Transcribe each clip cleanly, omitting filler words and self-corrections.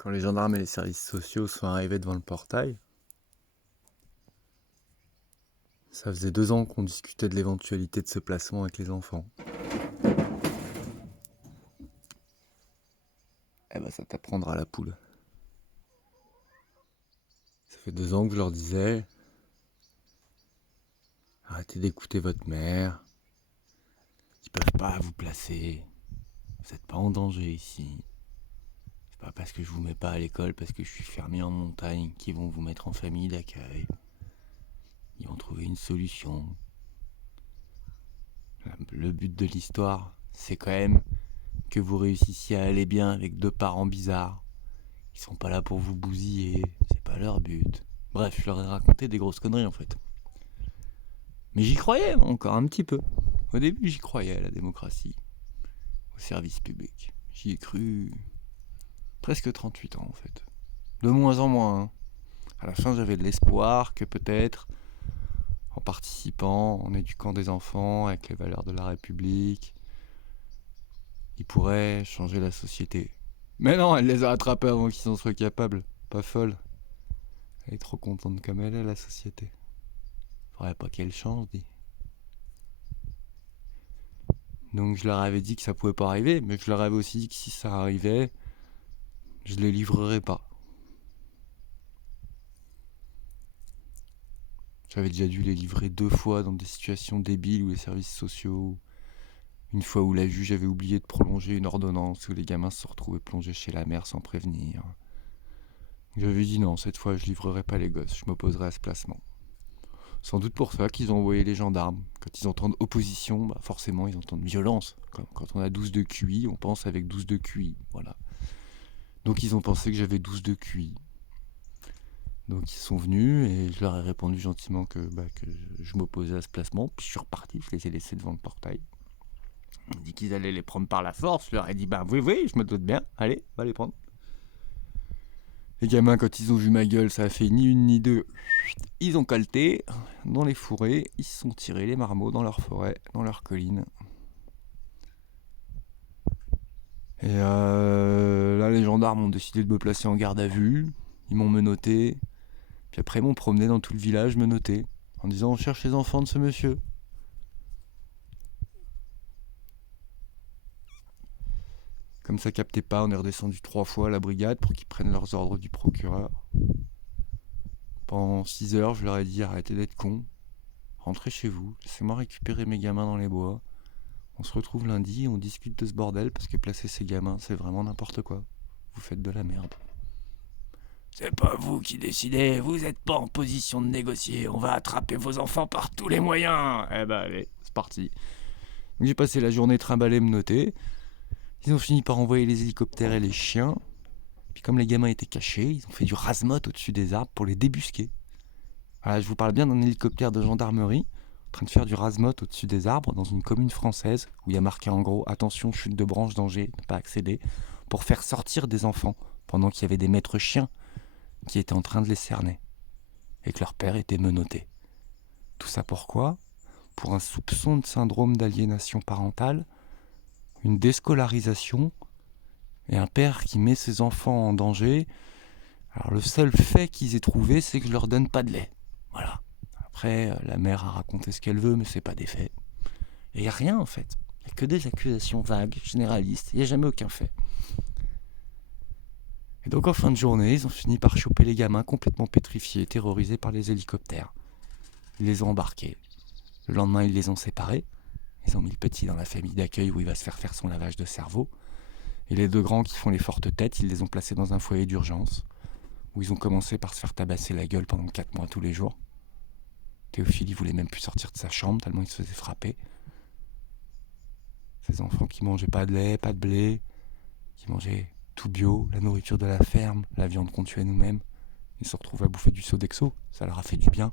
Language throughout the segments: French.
Quand les gendarmes et les services sociaux sont arrivés devant le portail, ça faisait 2 ans qu'on discutait de l'éventualité de ce placement avec les enfants. Eh ben ça t'apprendra la poule. Ça fait 2 ans que je leur disais, arrêtez d'écouter votre mère, ils peuvent pas vous placer, vous n'êtes pas en danger ici. C'est pas parce que je vous mets pas à l'école, parce que je suis fermier en montagne, qu'ils vont vous mettre en famille d'accueil. Ils vont trouver une solution. Le but de l'histoire, c'est quand même que vous réussissiez à aller bien avec 2 parents bizarres. Ils sont pas là pour vous bousiller, c'est pas leur but. Bref, je leur ai raconté des grosses conneries en fait. Mais j'y croyais encore un petit peu. Au début, j'y croyais à la démocratie, au service public. J'y ai cru presque 38 ans en fait. De moins en moins. Hein. À la fin, j'avais de l'espoir que peut-être, en participant, en éduquant des enfants avec les valeurs de la République, ils pourraient changer la société. Mais non, elle les a attrapés avant qu'ils en soient capables. Pas folle. Elle est trop contente comme elle est, la société. Faudrait pas qu'elle change, dit. Donc je leur avais dit que ça pouvait pas arriver, mais je leur avais aussi dit que si ça arrivait, je les livrerais pas. J'avais déjà dû les livrer 2 fois dans des situations débiles où les services sociaux... Une fois où la juge avait oublié de prolonger une ordonnance, où les gamins se retrouvaient plongés chez la mère sans prévenir. J'avais dit non, cette fois je livrerai pas les gosses, je m'opposerai à ce placement. Sans doute pour ça qu'ils ont envoyé les gendarmes. Quand ils entendent opposition, bah forcément ils entendent violence. Quand on a 12 de QI, on pense avec 12 de QI. Voilà. Donc ils ont pensé que j'avais 12 de QI. Donc ils sont venus et je leur ai répondu gentiment que je m'opposais à ce placement. Puis je suis reparti, je les ai laissés devant le portail. On dit qu'ils allaient les prendre par la force. Je leur ai dit oui, je me doute bien. Allez, va les prendre. Les gamins, quand ils ont vu ma gueule, ça a fait ni une ni deux. Ils ont calté dans les fourrés, ils se sont tirés les marmots dans leur forêt, dans leurs collines. Et là, les gendarmes ont décidé de me placer en garde à vue. Ils m'ont menotté. Puis après, ils m'ont promené dans tout le village menotté, en disant on cherche les enfants de ce monsieur. Comme ça captait pas, on est redescendu 3 fois à la brigade pour qu'ils prennent leurs ordres du procureur. Pendant 6 heures, je leur ai dit arrêtez d'être cons. Rentrez chez vous, laissez-moi récupérer mes gamins dans les bois. On se retrouve lundi et on discute de ce bordel parce que placer ces gamins, c'est vraiment n'importe quoi. Vous faites de la merde. C'est pas vous qui décidez, vous êtes pas en position de négocier, on va attraper vos enfants par tous les moyens. Eh ben allez, c'est parti. Donc j'ai passé la journée trimballé menotté. Ils ont fini par envoyer les hélicoptères et les chiens. Puis comme les gamins étaient cachés, ils ont fait du razmot au-dessus des arbres pour les débusquer. Voilà, je vous parle bien d'un hélicoptère de gendarmerie en train de faire du razmot au-dessus des arbres dans une commune française où il y a marqué en gros « Attention, chute de branche, danger, ne pas accéder » pour faire sortir des enfants pendant qu'il y avait des maîtres chiens qui étaient en train de les cerner et que leur père était menotté. Tout ça pourquoi ? Pour un soupçon de syndrome d'aliénation parentale, une déscolarisation et un père qui met ses enfants en danger. Alors le seul fait qu'ils aient trouvé, c'est que je leur donne pas de lait. Voilà. Après, la mère a raconté ce qu'elle veut, mais c'est pas des faits. Et il n'y a rien en fait. Il n'y a que des accusations vagues, généralistes. Il n'y a jamais aucun fait. Et donc en fin de journée, ils ont fini par choper les gamins complètement pétrifiés, terrorisés par les hélicoptères. Ils les ont embarqués. Le lendemain, ils les ont séparés. Ils ont mis le petit dans la famille d'accueil où il va se faire son lavage de cerveau. Et les 2 grands qui font les fortes têtes, ils les ont placés dans un foyer d'urgence, où ils ont commencé par se faire tabasser la gueule pendant 4 mois tous les jours. Théophile, il voulait même plus sortir de sa chambre, tellement il se faisait frapper. Ces enfants qui mangeaient pas de lait, pas de blé, qui mangeaient tout bio, la nourriture de la ferme, la viande qu'on tuait nous-mêmes. Ils se retrouvent à bouffer du Sodexo, ça leur a fait du bien.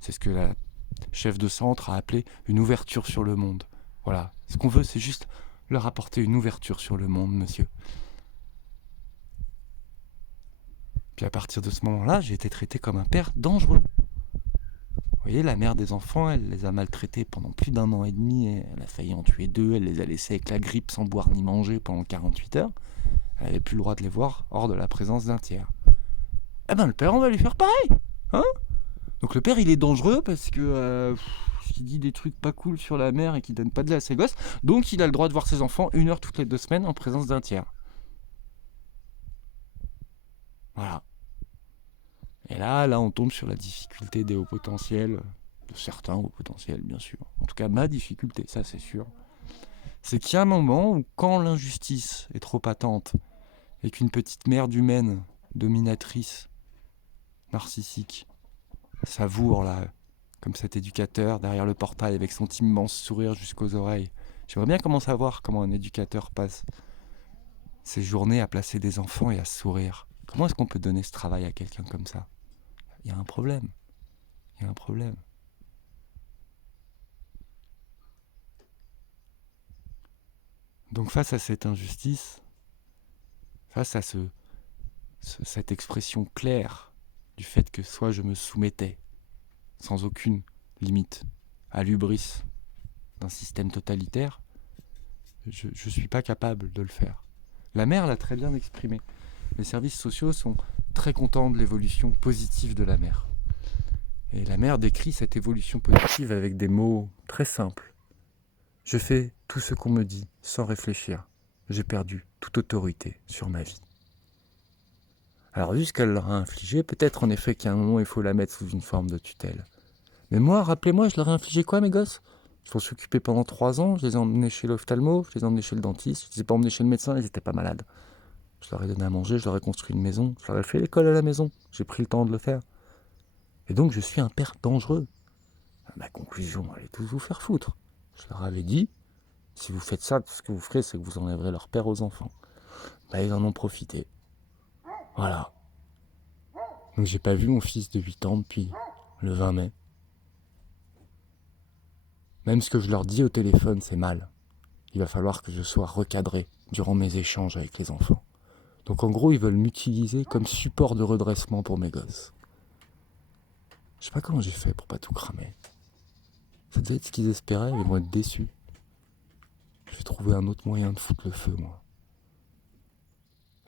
C'est ce que la chef de centre a appelé une ouverture sur le monde. Voilà, ce qu'on veut, c'est juste leur apporter une ouverture sur le monde, monsieur. Puis à partir de ce moment-là, j'ai été traité comme un père dangereux. Vous voyez, la mère des enfants, elle les a maltraités pendant plus d'1 an et demi, et elle a failli en tuer 2, elle les a laissés avec la grippe sans boire ni manger pendant 48 heures. Elle n'avait plus le droit de les voir hors de la présence d'un tiers. Eh ben le père, on va lui faire pareil, hein. Donc le père, il est dangereux parce que il dit des trucs pas cool sur la mère et qu'il donne pas de lait à ses gosses. Donc il a le droit de voir ses enfants 1 heure toutes les 2 semaines en présence d'un tiers. Voilà. Et là, on tombe sur la difficulté des hauts potentiels, de certains hauts potentiels, bien sûr. En tout cas, ma difficulté, ça c'est sûr. C'est qu'il y a un moment où, quand l'injustice est trop patente et qu'une petite merde humaine, dominatrice, narcissique, savoure là, comme cet éducateur derrière le portail avec son immense sourire jusqu'aux oreilles. J'aimerais bien commencer à voir comment un éducateur passe ses journées à placer des enfants et à sourire. Comment est-ce qu'on peut donner ce travail à quelqu'un comme ça? Il y a un problème. Il y a un problème. Donc face à cette injustice, face à cette expression claire du fait que soit je me soumettais sans aucune limite à l'hubris d'un système totalitaire, je ne suis pas capable de le faire. La mère l'a très bien exprimé. Les services sociaux sont très contents de l'évolution positive de la mère. Et la mère décrit cette évolution positive avec des mots très simples. Je fais tout ce qu'on me dit sans réfléchir. J'ai perdu toute autorité sur ma vie. Alors vu ce qu'elle leur a infligé, peut-être en effet qu'à un moment il faut la mettre sous une forme de tutelle. Mais moi, rappelez-moi, je leur ai infligé quoi mes gosses? Ils sont occupés pendant 3 ans, je les ai emmenés chez l'ophtalmo, je les ai emmenés chez le dentiste, je les ai pas emmenés chez le médecin, ils étaient pas malades. Je leur ai donné à manger, je leur ai construit une maison, je leur ai fait l'école à la maison, j'ai pris le temps de le faire. Et donc je suis un père dangereux. Ma conclusion, elle est tous vous faire foutre. Je leur avais dit, si vous faites ça, ce que vous ferez, c'est que vous enlèverez leur père aux enfants. Bah ils en ont profité. Voilà. Donc j'ai pas vu mon fils de 8 ans depuis le 20 mai. Même ce que je leur dis au téléphone, c'est mal. Il va falloir que je sois recadré durant mes échanges avec les enfants. Donc en gros, ils veulent m'utiliser comme support de redressement pour mes gosses. Je sais pas comment j'ai fait pour pas tout cramer. Ça devait être ce qu'ils espéraient, mais ils vont être déçus. Je vais trouver un autre moyen de foutre le feu, moi.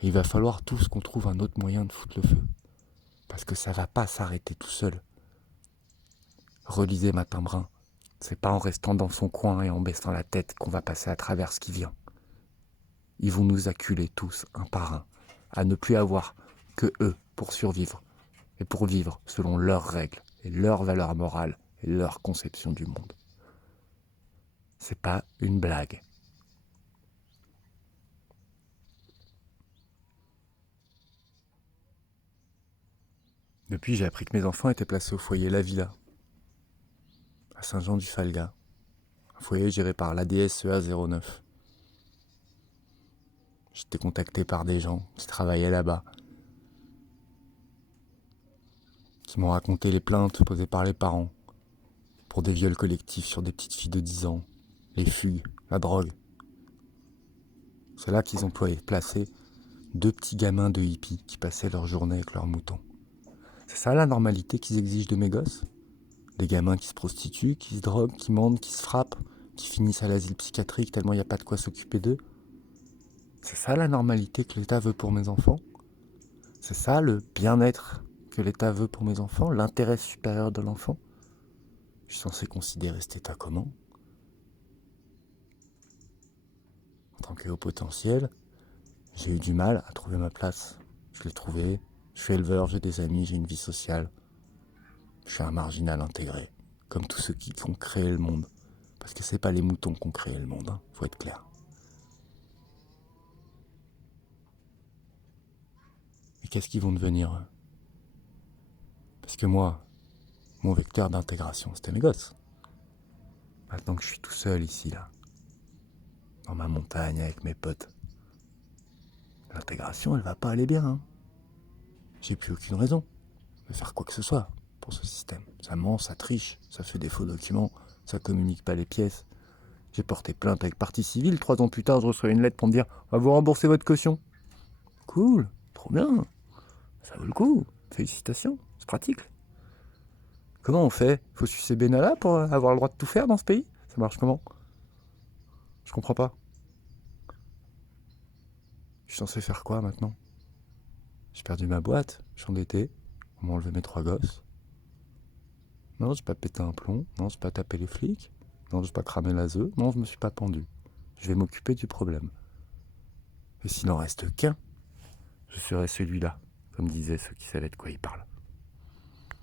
Et il va falloir tous qu'on trouve un autre moyen de foutre le feu. Parce que ça va pas s'arrêter tout seul. Relisez Matin Brun. C'est pas en restant dans son coin et en baissant la tête qu'on va passer à travers ce qui vient. Ils vont nous acculer tous, un par un, à ne plus avoir que eux pour survivre. Et pour vivre selon leurs règles et leurs valeurs morales et leur conception du monde. C'est pas une blague. Depuis, j'ai appris que mes enfants étaient placés au foyer La Villa, à Saint-Jean-du-Falga, un foyer géré par l'ADSEA 09. J'étais contacté par des gens qui travaillaient là-bas, qui m'ont raconté les plaintes posées par les parents pour des viols collectifs sur des petites filles de 10 ans, les fugues, la drogue. C'est là qu'ils ont placé 2 petits gamins de hippies qui passaient leur journée avec leurs moutons. C'est ça la normalité qu'ils exigent de mes gosses? Des gamins qui se prostituent, qui se droguent, qui mentent, qui se frappent, qui finissent à l'asile psychiatrique tellement il n'y a pas de quoi s'occuper d'eux? C'est ça la normalité que l'État veut pour mes enfants? C'est ça le bien-être que l'État veut pour mes enfants? L'intérêt supérieur de l'enfant? Je suis censé considérer cet État comment? En tant que haut potentiel, j'ai eu du mal à trouver ma place. Je l'ai trouvé. Je suis éleveur, j'ai des amis, j'ai une vie sociale. Je suis un marginal intégré, comme tous ceux qui ont créé le monde. Parce que c'est pas les moutons qui ont créé le monde, hein, faut être clair. Et qu'est-ce qu'ils vont devenir, eux? Parce que moi, mon vecteur d'intégration, c'était mes gosses. Maintenant que je suis tout seul ici, là, dans ma montagne avec mes potes, l'intégration, elle va pas aller bien, hein. J'ai plus aucune raison de faire quoi que ce soit pour ce système. Ça ment, ça triche, ça fait des faux documents, ça communique pas les pièces. J'ai porté plainte avec partie civile, 3 ans plus tard, je reçois une lettre pour me dire « On va vous rembourser votre caution ». Cool, trop bien, ça vaut le coup, félicitations, c'est pratique. Comment on fait? Faut sucer Benalla pour avoir le droit de tout faire dans ce pays? Ça marche comment? Je comprends pas. Je suis censé faire quoi maintenant? J'ai perdu ma boîte, je suis endetté, on m'a enlevé mes 3 gosses. Non, j'ai pas pété un plomb, non, j'ai pas tapé les flics, non, j'ai pas cramé la ZEU, non, je me suis pas pendu. Je vais m'occuper du problème. Et s'il n'en reste qu'un, je serai celui-là, comme disaient ceux qui savaient de quoi ils parlent.